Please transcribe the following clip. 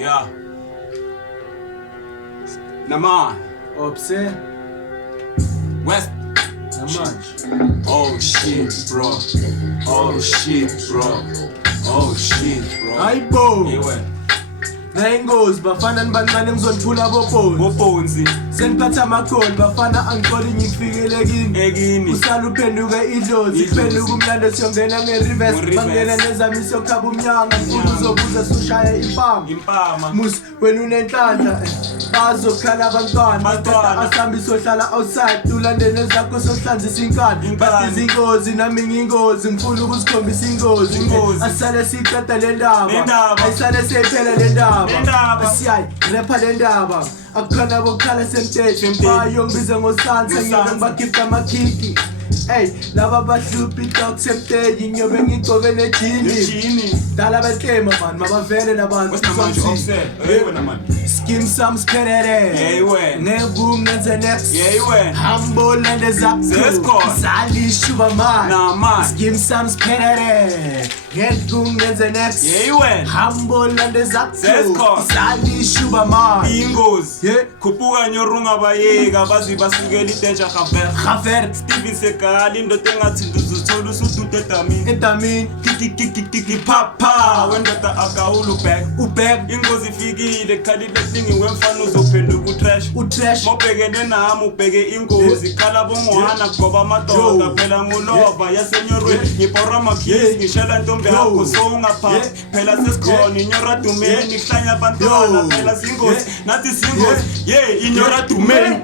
Yeah. Naman. Obse. West. Naman. Oh shit, bro. Oh shit, bro. Oh shit, bro. Hayibo. Yewe. Nayingozi bafana nibancane ngizonithula boponi. Boponzi. Seniphatha amakholi bafana angixoli ngifikele kini. Ekini. Usala uphenduka idlozi, kuphenduka umlando siyongena nge-reverse. Bangena nezamiso yokukhaba umnyanga, mfuna uzobuza sushaya impama. Impama. Musi wena unenhlanhla, bazokhala abantwana. Asambi sohlala outside, ulandele zakho sohlanzisa inkani. Bathi izingozi nami ngiyingozi, ngifuna ukusikhombisa ingozi. Asale siqeda le ndaba, ayisale seyiphela le ndaba. Asiyayi, rapha le ndaba. Akukhona bokhala semteshi, bayongibiza ngosansa, ngiyobe ngibagifta amakhiki. Hey, laba bahluphi dog semteji, ngiyobe ngigcoke nejini. Dala beklema man, mabavele labantu. Westamanje offset. Yewe man. Skim sam spherere. Yewe. Neboom nenze next. Yewe. Humble and zakho. Zesko. Sali shuba man. Na man. Skim sam spherere. Neboom nenze next. Yewe. Humble and zakho. Zesko. Sali shuba man. Ingozi. Yeah. Khuphuka nyorunga bayeka bazi basukela itenja Khaver. Steven Segali indoda engathi nduzuthola usudude edamini. Edamini. Tiki papa wendoda agawula ubhek ingozi ifikile khalile ningi wemfana uzophenduka utrash mobhekene nami ubheke ingozi khala bongwana goba amadoda phela ngulova yasenyorweni ngibhora amakhisi ngishela ntombi yakho sowungapha phela sesikhona inyora dumeni kuhlanya abantwana phela singozi nathi singozi inyora dumeni